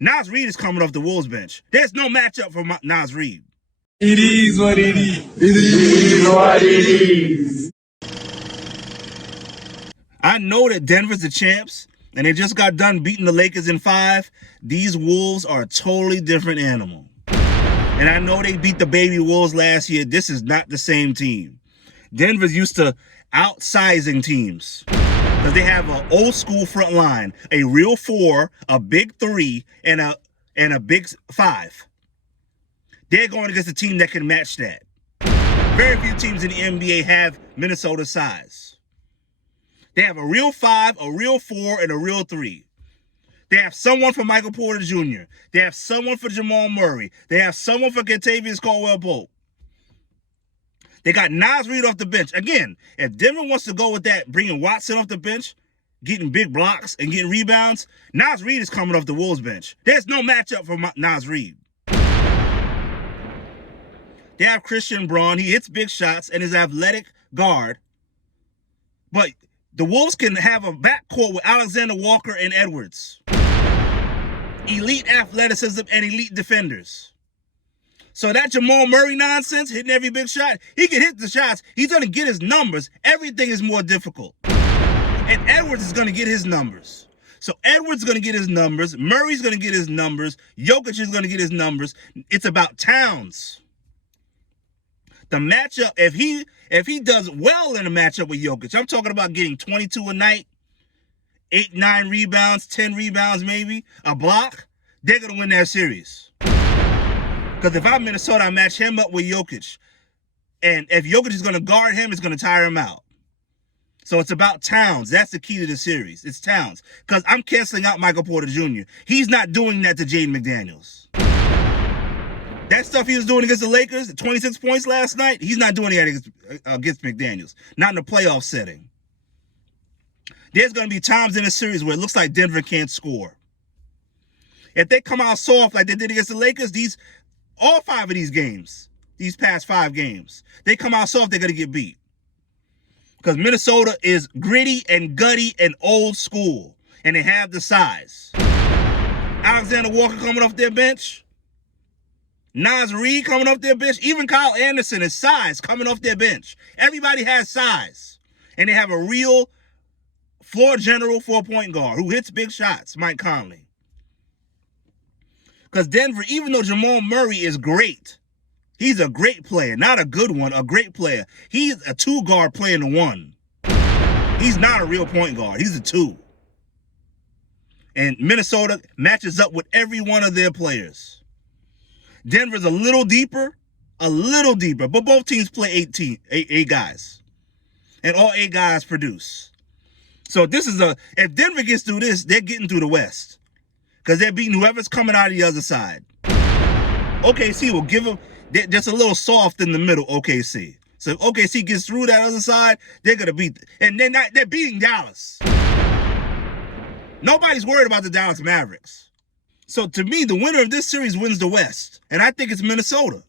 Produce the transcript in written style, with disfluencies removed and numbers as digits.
Naz Reid is coming off the Wolves bench. There's no matchup for Naz Reid. It is what it is. It is what it is. I know that Denver's the champs, and they just got done beating the Lakers in 5. These Wolves are a totally different animal. And I know they beat the baby Wolves last year. This is not the same team. Denver's used to outsizing teams because they have an old school front line, a real 4, a big 3, and a big 5. They're going against a team that can match that. Very few teams in the NBA have Minnesota's size. They have a real 5, a real 4, and a real 3. They have someone for Michael Porter Jr. They have someone for Jamal Murray. They have someone for Kentavious Caldwell-Pope. They got Naz Reid off the bench. Again, if Denver wants to go with that, bringing Watson off the bench, getting big blocks and getting rebounds, Naz Reid is coming off the Wolves bench. There's no matchup for Naz Reid. They have Christian Braun. He hits big shots and is an athletic guard. But the Wolves can have a backcourt with Alexander Walker and Edwards. Elite athleticism and elite defenders. So that Jamal Murray nonsense, hitting every big shot, he can hit the shots. He's going to get his numbers. Everything is more difficult. And Edwards is going to get his numbers. So Edwards is going to get his numbers. Murray's going to get his numbers. Jokic is going to get his numbers. It's about Towns. The matchup, if he does well in a matchup with Jokic, I'm talking about getting 22 a night, 8, 9 rebounds, 10 rebounds maybe, a block, they're going to win that series. Because if I'm Minnesota, I match him up with Jokic. And if Jokic is going to guard him, it's going to tire him out. So it's about Towns. That's the key to the series. It's Towns. Because I'm canceling out Michael Porter Jr. He's not doing that to Jaden McDaniels. That stuff he was doing against the Lakers, 26 points last night, he's not doing that against McDaniels. Not in a playoff setting. There's going to be times in the series where it looks like Denver can't score. If they come out soft like they did against the Lakers, all 5 of these games, these past 5 games, they come out soft, they're going to get beat. Because Minnesota is gritty and gutty and old school. And they have the size. Alexander Walker coming off their bench. Naz Reid coming off their bench. Even Kyle Anderson is size coming off their bench. Everybody has size. And they have a real floor general 4-point guard who hits big shots, Mike Conley. Because Denver, even though Jamal Murray is great, he's a great player, not a good one, a great player. He's a 2-guard playing the 1. He's not a real point guard. He's a 2. And Minnesota matches up with every one of their players. Denver's a little deeper, but both teams play 8 guys. And all 8 guys produce. So if Denver gets through this, they're getting through the West. Because they're beating whoever's coming out of the other side. OKC will give them just a little soft in the middle, OKC. So if OKC gets through that other side, they're going to beat. And they're beating Dallas. Nobody's worried about the Dallas Mavericks. So to me, the winner of this series wins the West. And I think it's Minnesota.